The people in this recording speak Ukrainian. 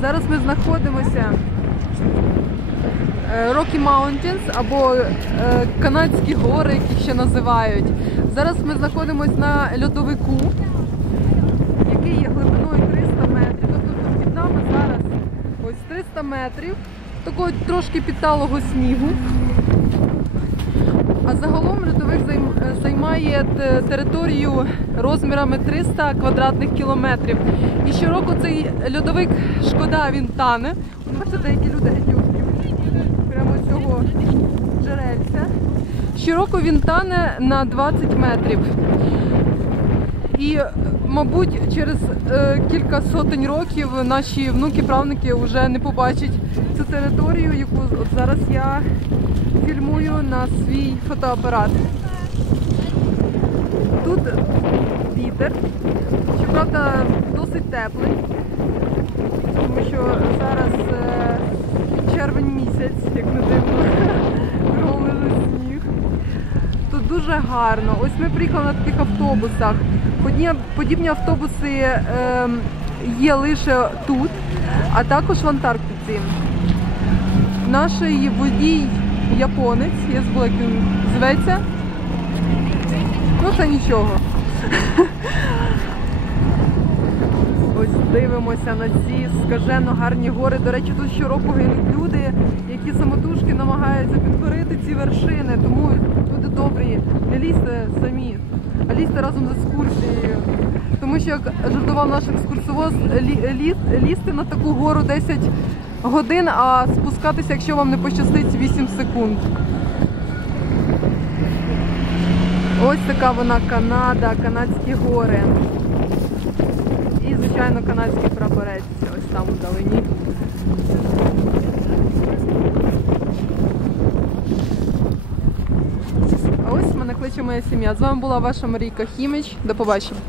Зараз ми знаходимося е, Rocky Mountains або е, Канадські гори, які ще називають. Зараз ми знаходимося на льодовику, який є глибиною 300 метрів. Тобто під нами зараз ось 300 метрів такого трошки підталого снігу. А загалом льодовик займає територію розмірами 300 квадратних кілометрів. І щороку цей льодовик, шкода, він тане. Бачите, деякі люди прямо цього джерельця. Щороку він тане на 20 метрів. І, мабуть, через е, кілька сотень років наші внуки-правнуки вже не побачать територію, яку от зараз я фільмую на свій фотоапарат. Тут вітер, щоправда, досить теплий, тому що зараз е, червень місяць, як не дивно, лежить сніг. Тут дуже гарно. Ось ми приїхали на таких автобусах. Подібні, подібні автобуси ем, є лише тут, а також в Антарктиці. Наш водій японець, я забула, як зветься. Ну, це нічого. Ось дивимося на ці скажено гарні гори. До речі, тут щороку гинуть люди, які самотужки намагаються підкорити ці вершини. Тому люди добрі, не лізьте самі, а лізьте разом з екскурсією. Тому що, як жартував наш екскурсовоз, лізти на таку гору 10 годин, а спускатися, якщо вам не пощастить, 8 секунд. Ось така вона Канада, канадські гори. І, звичайно, канадський прапорець ось там вдалині. А ось мене кличе моя сім'я. З вами була ваша Марійка Хіміч. До побачення.